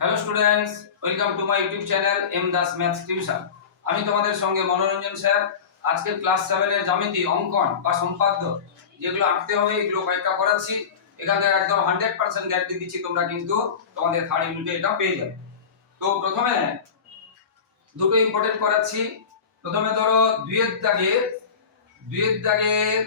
Hello students, welcome to my YouTube channel M Das maths tuition. আমি তোমাদের সঙ্গে মনোরঞ্জন sir. আজকের ক্লাস সেভেনের জ্যামিতি, অঙ্কন বা সম্পাদ্য, যেগুলো আঁকতে হবে, এগুলো কয়েকটা করাচ্ছি। এখান একদম হান্ড্রেড পার্সেন্ট গ্যারান্টি দিচ্ছি তোমরা কিন্তু তোমাদের থার্ড ইউনিটে এটা পেয়ে যাবে। তো প্রথমে দুটো ইম্পর্টেন্ট করাচ্ছি। প্রথমে ধরো দুইয়ের দাগের দুইয়ের দাগের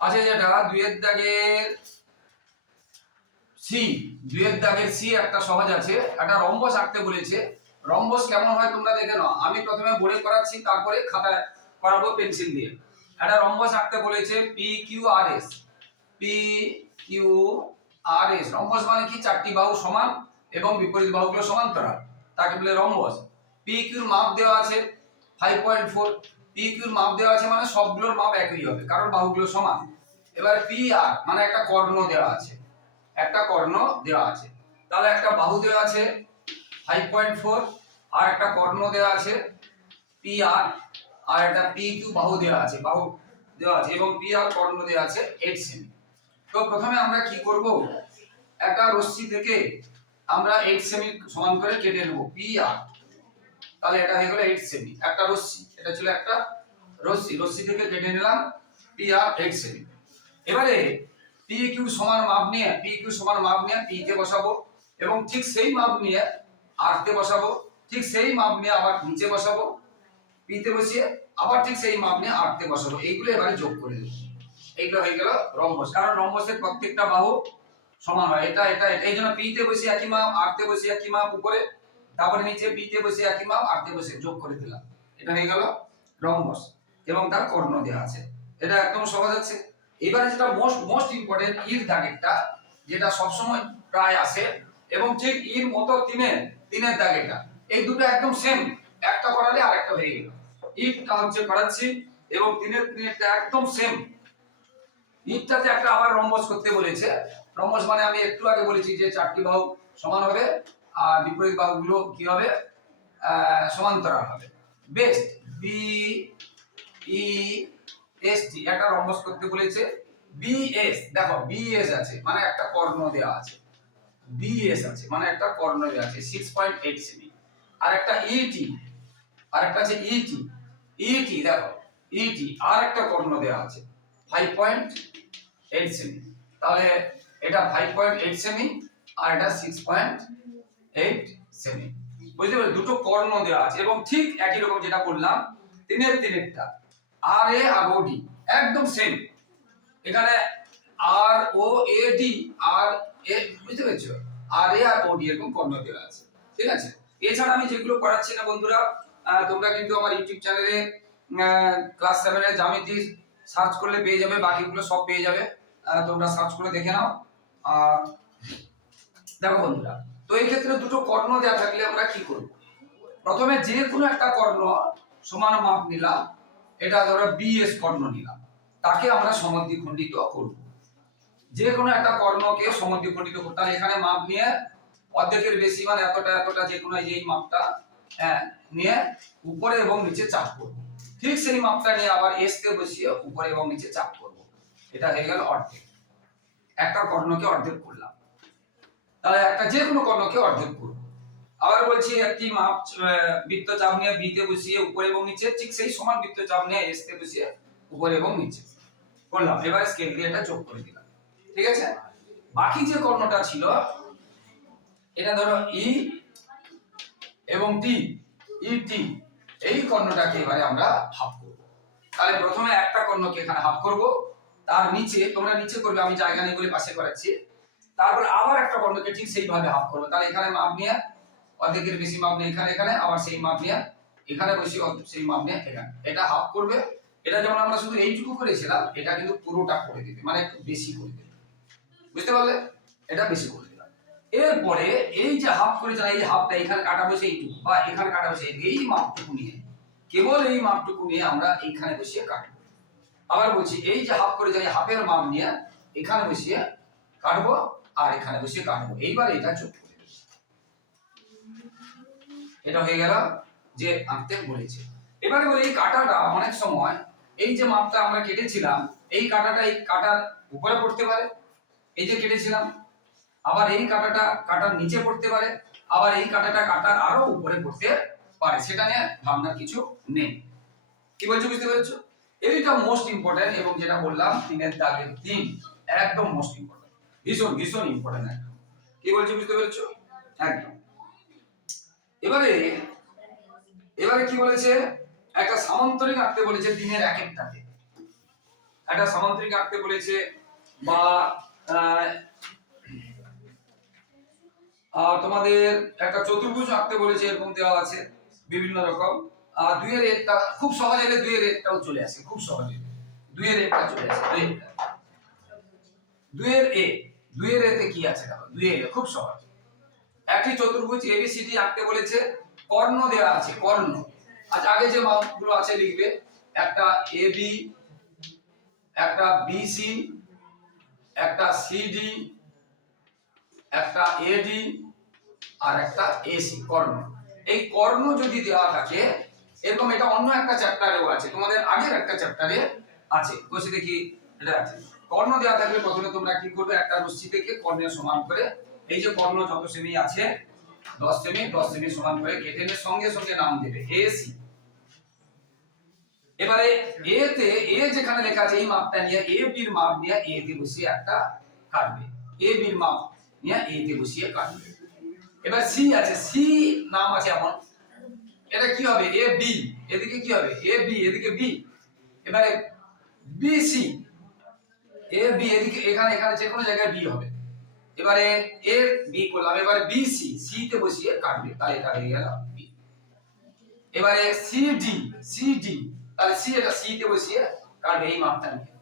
আছে যেটা, দুইয়ের দাগের সি দুইয়ের দাগের সি একটা সহজ আছে। একটা রম্বস আঁকতে বলেছে। রম্বস কেমন হয় তোমরা দেখে নাও। আমি প্রথমে বোর্ডে করাচ্ছি, তারপরে খাতায় করাবো পেন্সিল দিয়ে। একটা রম্বস আঁকতে বলেছে P Q R S. P Q R S. Rhombus মানে কি? চারটি বাহু সমান এবং বিপরীত বাহুগুলো সমান্তরাল। তাকে বলে রম্বস। পি কিউর মাপ দেওয়া আছে ফাইভ পয়েন্ট ফোর পি কিউর মাপ দেওয়া আছে মানে সবগুলোর মাপ একই হবে, কারণ বাহুগুলো সমান। এবার পি আর মানে একটা কর্ণ দেওয়া আছে। একটা কর্ণ দেওয়া আছে। তাহলে একটা বাহু দেওয়া আছে ফাইভ পয়েন্ট ফোর আর একটা কর্ণ দেওয়া আছে পি আর আর একটা পি কিউ বাহু দেওয়া আছে, বাহু দেওয়া আছে, এবং পি আর কর্ণ দেওয়া আছে এইট সেমি তো প্রথমে আমরা কি করব? একটা রশ্মি থেকে আমরা এইট সেমি সমান করে কেটে নেব পি আর তাহলে এটা হয়ে গেল এইট সেমি একটা রশ্মি, এটা ছিল একটা রশ্মি। রশ্মি থেকে কেটে নিলাম পি আর এইট সেমি এবারে পি কিউ সমান মাপ নিয়ে, পি কিউ সমান মাপ নিয়ে পি তে বসাবো এবং ঠিক সেই মাপ নিয়ে আর বসাবো, ঠিক সেই মাপ নিয়ে আবার নিচে বসাবো, পি তে বসিয়ে আবার ঠিক সেই মাপ নিয়ে আর বসাবো। এইগুলো এবারে যোগ করে দেবো। এইগুলো হয়ে গেল রম্বস। কারণ রম্বসের প্রত্যেকটা বাহু সমান হয়। এটা এটা। এই জন্য পি তে বসে একই মাপ, আর বসে একই মাপ উপরে, তারপরে নিচে পি তে বসে একই মাপ, আর বসে যোগ করে দিলাম। এটা হয়ে গেল রম্বস। এবং তার কর্ণ দেওয়া আছে। এটা একদম সহজ আছে। এবারে যেটা মোস্ট মোস্ট ইম্পর্টেন্ট ইর দাগেরটা, যেটা সবসময় প্রায় আসে এবং ঠিক ইর মতো তিনের তিনের দাগেরটা, এই দুটো একদম সেম একটা করালে আরেকটা হয়ে গেল। ইটটা হচ্ছে করাচ্ছি, এবং তিনের, তিনেরটা একদম সেম ইটটাতে একটা আবার রম্বস করতে বলেছে। রম্বস মানে আমি একটু আগে বলেছি যে চারটি বাহু সমান হবে, আর বিপরীত বাহুগুলো কি হবে? সমান্তরাল হবে। Best, B, E S T একটা রম্বস করতে বলেছে বিএস দেখো বিএস আছে মানে একটা কর্ণ দেওয়া আছে বিএস আছে মানে একটা কর্ণ দেওয়া আছে সিক্স পয়েন্ট এইট সেমি। আর একটা ইটি আর একটা আছে ইটি ইটি দেখো ইটি আর একটা কর্ণ দেওয়া আছে ফাইভ পয়েন্ট এইট সেমি। তাহলে এটা ফাইভ পয়েন্ট এইট সেমি, আর এটা সিক্স পয়েন্ট এইট সেমি। বুঝতে পারলে দুটো কর্ণ দেওয়া আছে, এবং ঠিক একই রকম যেটা বললাম, তিনের তিনেরটা। আর এ আর ও ডি একদম সেম এখানে আর ও এ ডি আর এ বুঝতে পেরেছ? আর এ আর ও ডি এরকম কর্ণ দেওয়া আছে, ঠিক আছে? এছাড়া আমি যেগুলো করাচ্ছি না বন্ধুরা তোমরা কিন্তু আমার ইউটিউব চ্যানেলে ক্লাস সেভেনের জ্যামিতি সার্চ করলে পেয়ে যাবে, বাকিগুলো সব পেয়ে যাবে। তোমরা সার্চ করে দেখে নাও। আর দেখো বন্ধুরা, তো এই ক্ষেত্রে দুটো কর্ণ দেওয়া থাকলে আমরা কি করব? প্রথমে যে কোনো একটা কর্ণ সমান মাপ নিলাম এটা ধরো বিএস কর্ণ নিলাম। তাকে আমরা সমদ্বিখণ্ডিত করব। যে কোনো একটা কর্ণকে সমদ্বিখণ্ডিত করতে তাহলে এখানে মাপ নিয়ে অর্ধেকের বেশি মানে এতটা এতটা যে কোনো এই মাপটা হ্যাঁ নিয়ে উপরে এবং নিচে চাপ করব। ঠিক সেই মাপটা নিয়ে আবার এস তে বসিয়ে উপরে এবং নিচে চাপ করব। এটা হয়ে গেল অর্ধেক। একটা কর্ণকে অর্ধেক করলাম। তাহলে একটা যে কোনো কর্ণকে অর্ধেক করব। আবার বলছি একটি মাপ আহ, বৃত্তচাপ নিয়ে বিতে বসিয়ে উপরে এবং নিচে ঠিক সেই সমান বৃত্তচাপ নিয়ে এস তে বসিয়ে উপরে এবং নিচে। করলাম। এবারে স্কেল দিয়ে এটা যোগ করে দিলাম। ঠিক আছে? বাকি যে কর্ণটা ছিল এটা ধরো ই এবং টি ই টি এই কর্ণটাকে এবারে আমরা হাফ করব। তাহলে প্রথমে একটা কর্ণকে এখানে হাফ করব। তার নিচে তোমরা নিচে করবে আমি জায়গা নেই বলে পাশে করাচ্ছি। তারপর আবার একটা কর্ণকে ঠিক সেইভাবে হাফ করব। তাহলে এখানে মাপ নিয়ে অর্ধেকের বেশি মাপ নিয়ে এখানে এখানে, আবার সেই মাপ নিয়ে। এখানে বসি সেই মাপ নিয়ে এখানে এটা হাফ করবে। এটা যেমন আমরা শুধু এইটুকু করেছিলাম, এটা কিন্তু পুরোটা করে দিবে মানে একটু বেশি করে দেবে। বুঝতে পারলে? এটা বেশি করে দিলাম। এরপরে এই যে হাফ করেছিলাম, এই হাফটা এখানে কাটা বসে এইটুকু বা এখানে কাটা বসে এই মাপটুকু নিয়ে। কেবল এই মাপটুকু নিয়ে আমরা এইখানে বসিয়ে কাটবো। আবার বলছি, এই যে হাফ করে যাই হাফের মাপ নিয়ে এখানে বসিয়ে কাটবো, আর এখানে বসিয়ে কাটবো। এইবার এটা করে দেবো। এটা হয়ে গেল যে আঁকতে বলেছে। এবারে বলি, এই কাটাটা অনেক সময় এই যে মাপটা আমরা কেটেছিলাম, এই কাটাটা এই কাটার উপরে পড়তে পারে, এই যে কেটেছিলাম। আবার এই কাঁটাটা কাটার নিচে পড়তে পারে, আবার এই কাঁটাটা কাটার আরও উপরে পড়তে পারে। সেটা নিয়ে ভাবনার কিছু নেই। কি বলছো, বুঝতে পেরেছ? এইটা মোস্ট ইম্পর্টেন্ট এবং যেটা বললাম তিনের দাগের তিন একদম মোস্ট ইম্পর্টেন্ট ভীষণ ভীষণ ইম্পর্টেন্ট একদম। কি বলছো, বুঝতে পেরেছ? একদম। এবারে এবারে কি বলেছে? একটা সামান্তরিক আঁকতে বলেছে দিনের এক একটাতে একটা সামান্তরিক আঁকতে বলেছে বা তোমাদের একটা চতুর্ভুজ আঁকতে বলেছে, এরকম দেওয়া আছে, বিভিন্ন রকম। আর দুইয়ের একটা, খুব সহজে এলে দুইয়ের একটাও চলে আসে, খুব সহজে। দুইয়ের চলে আসে, দুইয়ের। দুইয়ের এ, দুইয়ের এতে কি আছে দেখো? এ, খুব সহজ। একটি চতুর্ভুজ এবিসিডি আঁকতে বলেছে, কর্ণ দেওয়া আছে, কর্ণ। আজ আগে যে মাপগুলো আছে লিখবে, একটা এ বি একটা বিসি একটা সিডি একটা এডি আর একটা এসি কর্ণ। এই কর্ণ যদি দেওয়া থাকে, এরকম এটা অন্য একটা চ্যাপ্টারেও আছে, তোমাদের আগের একটা চ্যাপ্টারে আছে। বসে দেখি, এটা আছে। কর্ণ দেওয়া থাকলে প্রথমে তোমরা কি করবে? একটা রশ্মি থেকে কর্ণের সমান করে এই যে কর্ণ যত সেমি আছে, দশ সেমি দশ সেমি সমান করে কেটে নিয়ে সঙ্গে সঙ্গে নাম দেবে এসি এবারে এ তে এ যেখানে লেখা আছে, এই মাপটা নিয়ে এ বির মাপ নিয়ে এ তে বসিয়ে একটা কাটবে। এ বির মাপ নিয়ে এ তে বসিয়ে কাটবে। এবার সি আছে সি নাম আছে এমন। এটা কি হবে? এ বি এদিকে কি হবে? এ বি এদিকে বি এবারে বি সি এ বি এদিকে, এখানে এখানে যে কোনো জায়গায় বি হবে। এবারে এ বি করলাম। এবারে বি সি সি তে বসিয়ে কাটবে। তাহলে এটা হয়ে গেল বি এবারে সিডি সিডি তাহলে সি এটা সি তে বসিয়ে কাটবে, এই মাপটা নিয়ে।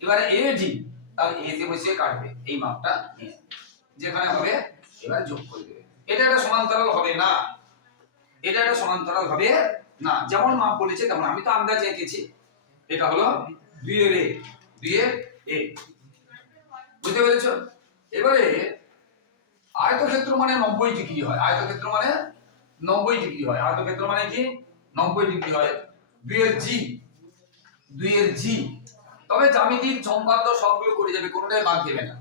এবারে এডি তাহলে এ তে বসিয়ে কাটবে, এই মাপটা নিয়ে। যেখানে হবে, এবার যোগ করে দেবে। এটা একটা সমান্তরাল হবে না। এটা একটা সমান্তরাল হবে না। যেমন মাপ বলেছে, তেমন আমি তো আন্দাজ এঁকেছি। এটা হলো দুইয়ের এ দুইয়ের এ বুঝতে পেরেছ? এবারে আয়তক্ষেত্র মানে নব্বই ডিগ্রি হয়। আয়তক্ষেত্র মানে নব্বই ডিগ্রি হয়। আয়তক্ষেত্র মানে কি? নব্বই ডিগ্রি হয়। দুইয়ের জি। দুইয়ের জি। তবে জ্যামিতিক সম্পাদ্য সবগুলো করে যাবে, কোনোটাই বাদ দেবে না।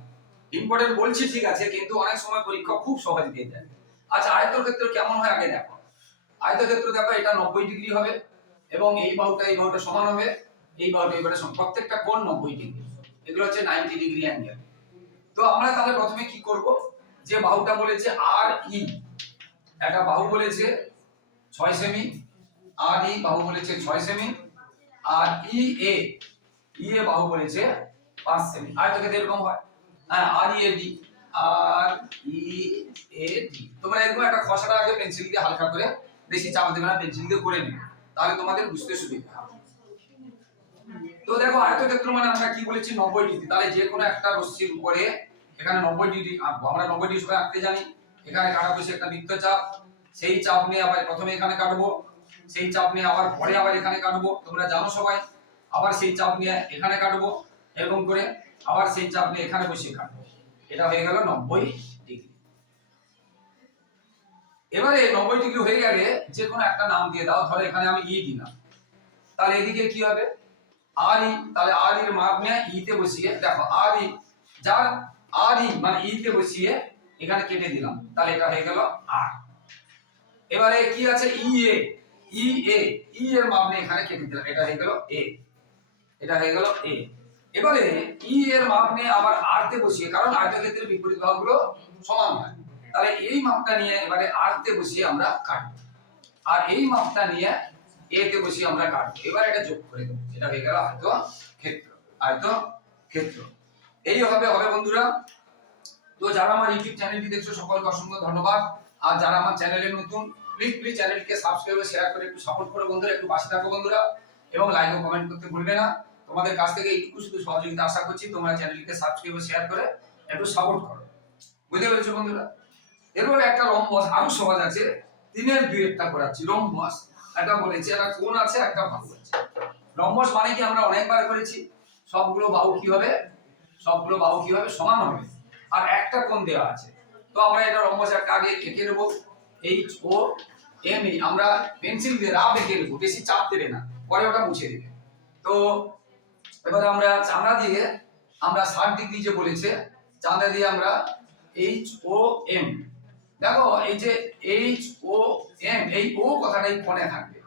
ইম্পর্টেন্ট বলছি ঠিক আছে, কিন্তু অনেক সময় পরীক্ষা খুব সহজে দিয়ে দেয়। আচ্ছা আয়তক্ষেত্র কেমন হয় আগে দেখো। আয়তক্ষেত্র দেখো, এটা নব্বই ডিগ্রি হবে এবং এই বাহুটা এই বাহুটা সমান হবে। এই বাহুটা এই বাহুটা প্রত্যেকটা কোণ নব্বই ডিগ্রি। এগুলো হচ্ছে নাইনটি ডিগ্রি অ্যাঙ্গেল তো আমরা তাহলে প্রথমে কি করব যে বাহুটা বলেছে আর ই, একটা বাহু বলেছে ছয় সেমি, আর ই বাহু বলেছে ছয় সেমি, আর ই এ ই এ বাহু বলেছে পাঁচ সেমি। আয়তক্ষেত্র এরকম হয়। হ্যাঁ আর ই A D, R E A D. তোমরা এরকম একটা খসড়া আগে পেন্সিল দিয়ে হালকা করে বেশি চাপ দেবে না পেন্সিল দিয়ে করে নেবে তাহলে তোমাদের বুঝতে সুবিধা হবে। তো দেখো আয়তক্ষেত্র মানে আমরা কি বলেছি? নব্বই ডিগ্রি। তাহলে যে কোনো একটা রশ্মির উপরে এখানে নব্বই ডিগ্রি আমরা নব্বই ডিগ্রি সবাই আঁকতে জানি। এখানে কাটা বসে একটা বৃত্ত চাপ। সেই চাপ নিয়ে আবার প্রথমে এখানে কাটবো। সেই চাপ নিয়ে আবার পরে আবার এখানে কাটবো। তোমরা জানো সবাই। আবার সেই চাপ নিয়ে এখানে কাটবো। এরকম করে আবার সেই চাপ নিয়ে এখানে বসিয়ে কাটবো। এটা হয়ে গেল নব্বই ডিগ্রি। এবারে নব্বই ডিগ্রি হয়ে গেলে যে কোনো একটা নাম দিয়ে দাও। ধরো এখানে আমি ই দিলাম। তাহলে এদিকে কি হবে? আর ই, তাহলে আর এর মাপ নিয়ে ই তে বসিয়ে, দেখো, আর ই, যার আর ই মানে ই তে বসিয়ে এখানে কেটে দিলাম। তাহলে এটা হয়ে গেল আর এবারে কি আছে? ই এ ই এ ই এর মাপ এখানে কেটে দিলাম। এটা হয়ে গেল এ এটা হয়ে গেল এ এবারে ই এর মাপ আবার আর তে বসিয়ে, কারণ আয়তক্ষেত্রের বিপরীত বাহুগুলো সমান হয়। তাহলে এই মাপটা নিয়ে এবারে আর তে বসিয়ে আমরা কাটবো। আর এই মাপটা নিয়ে এ তে বসিয়ে আমরা কাটবো। এবার এটা যোগ করে দেবো। এটা হয়ে গেল আয়ত ক্ষেত্র আয়ত ক্ষেত্র এই হবে হবে বন্ধুরা। তো যারা আমার ইউটিউব চ্যানেলটি দেখছ, সকলকে অসংখ্য ধন্যবাদ। আর যারা আমার চ্যানেলে নতুন প্লিজ প্লিজ চ্যানেলটিকে সাবস্ক্রাইব শেয়ার করে একটু সাপোর্ট করো বন্ধুরা, একটু পাশে থাকো বন্ধুরা। এবং লাইক ও কমেন্ট করতে ভুলবে না। তোমাদের কাছ থেকে এইটুকু শুধু সহযোগিতা আশা করছি, তোমরা চ্যানেলটিকে সাবস্ক্রাইব শেয়ার করে একটু সাপোর্ট করো। বুঝতে পেরেছ বন্ধুরা? এরপরে একটা রম্বস আরও সহজ আছে, তিনের দুই একটা করাচ্ছি। রম্বস, একটা বলেছি, একটা কোন আছে, একটা বাহু আছে রম্বস মানে কি আমরা অনেকবার করেছি, সবগুলো বাহু কি হবে? সবগুলো বাহু কি হবে সমান হবে? আর একটা কোণ দেওয়া আছে। তো আমরা এটা রম্বস একটা আগে এঁকে নেব। এইচ ও এম ই আমরা পেন্সিল দিয়ে রাফ এঁকে নেব। বেশি চাপ দেবে না। পরে ওটা মুছে দেবে। তো এবারে আমরা চাঁদা দিয়ে আমরা ষাট ডিগ্রি যে বলেছে চাঁদা দিয়ে আমরা এইচ ও এম দেখো এই যে এইচ ও এম এই ও কথাটা এই কোণে থাকবে।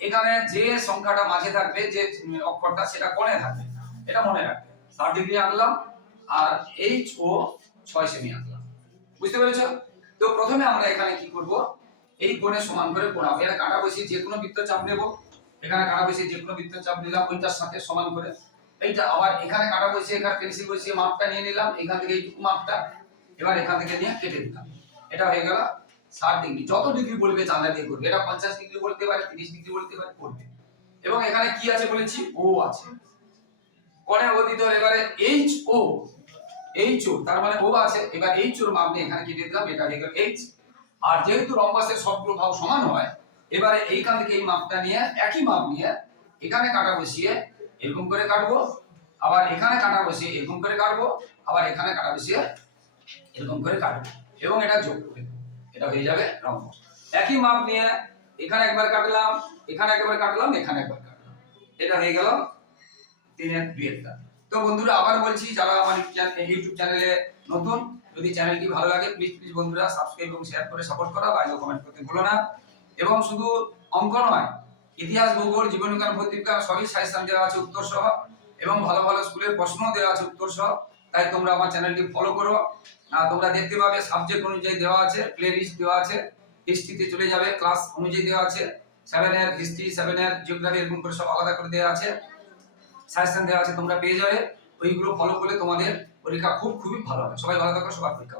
এখানে যে সংখ্যাটা মাঝে থাকবে, যে অক্ষরটা সেটা কোণে থাকবে। এটা মনে রাখবে। ষাট ডিগ্রি আনলাম, আর এইচ ও ছয় সেমি আনলাম। বুঝতে পেরেছ? তো প্রথমে আমরা এখানে কি করব? এই কোণে সমান করে কোণাবো এটা কাটা বসিয়ে যে কোনো বৃত্ত চাপ নেব। এখানে কাটা বসিয়ে যে কোনো বৃত্ত চাপ নিলাম, ওইটার সাথে সমান করে। এইটা আবার এখানে কাটা বসিয়ে, এখানে পেন্সিল বসিয়ে মাপটা নিয়ে নিলাম। এখান থেকে এইটুকু মাপটা এবার এখান থেকে নিয়ে কেটে দিলাম এটা হয়ে গেল ষাট ডিগ্রি যত ডিগ্রি বলবে চাঁদা দিয়ে করবে। এটা পঞ্চাশ ডিগ্রি বলতে পারে, তিরিশ ডিগ্রি বলতে পারে, করবে। এবং এখানে কি আছে বলেছি? ও আছে। কোণে দিতে এবারে এইচ ও এইচ ও তার মানে ও আছে। এবার এইচ ওর মাপ নিয়ে এখানে কেটে দিলাম, এটা হয়ে এইচ আর যেহেতু রম্বাসের সবগুলো ভাগ সমান হয়, এবারে এইখান থেকে এই মাপটা নিয়ে, একই মাপ নিয়ে এখানে কাটা বসিয়ে এরকম করে কাটবো, আবার এখানে কাটা বসিয়ে এরকম করে কাটবো, আবার এখানে কাটা বসিয়ে এরকম করে কাটবো। এবং এটা যোগ করে এটা হয়ে যাবে রম্বস। একই মাপ নিয়ে এখানে একবার কাটলাম, এখানে একবার কাটলাম, এখানে একবার কাটলাম। এটা হয়ে গেল তিনের দুইয়েরটা তো বন্ধুরা, আবার বলছি, যারা আমার ইউটিউব চ্যানেলে নতুন, যদি চ্যানেলটি ভালো লাগে প্লিজ প্লিজ বন্ধুরা সাবস্ক্রাইব এবং শেয়ার করে সাপোর্ট করা, বা কমেন্ট করতে ভুলো না। এবং শুধু অঙ্ক নয়, ইতিহাস, ভূগোল, জীবনবিজ্ঞান, ভৌতিকবিজ্ঞান, সবই সাজেশন দেওয়া আছে উত্তর সহ, এবং ভালো ভালো স্কুলের প্রশ্ন দেওয়া আছে উত্তর সহ। তাই তোমরা আমার চ্যানেলটি ফলো করো। তোমরা দেখতে পাবে সাবজেক্ট অনুযায়ী দেওয়া আছে প্লে লিস্ট দেওয়া আছে হিস্ট্রিতে চলে যাবে ক্লাস অনুযায়ী দেওয়া আছে সেভেনের হিস্ট্রি সেভেনের জিওগ্রাফি এরকম করে সব আলাদা করে দেওয়া আছে। সাজেশন দেওয়া আছে, তোমরা পেয়ে যাবে ওইগুলো ফলো করলে তোমাদের পরীক্ষা খুব, খুবই ভালো হবে সবাই ভালো থাকো, সবার পরীক্ষা।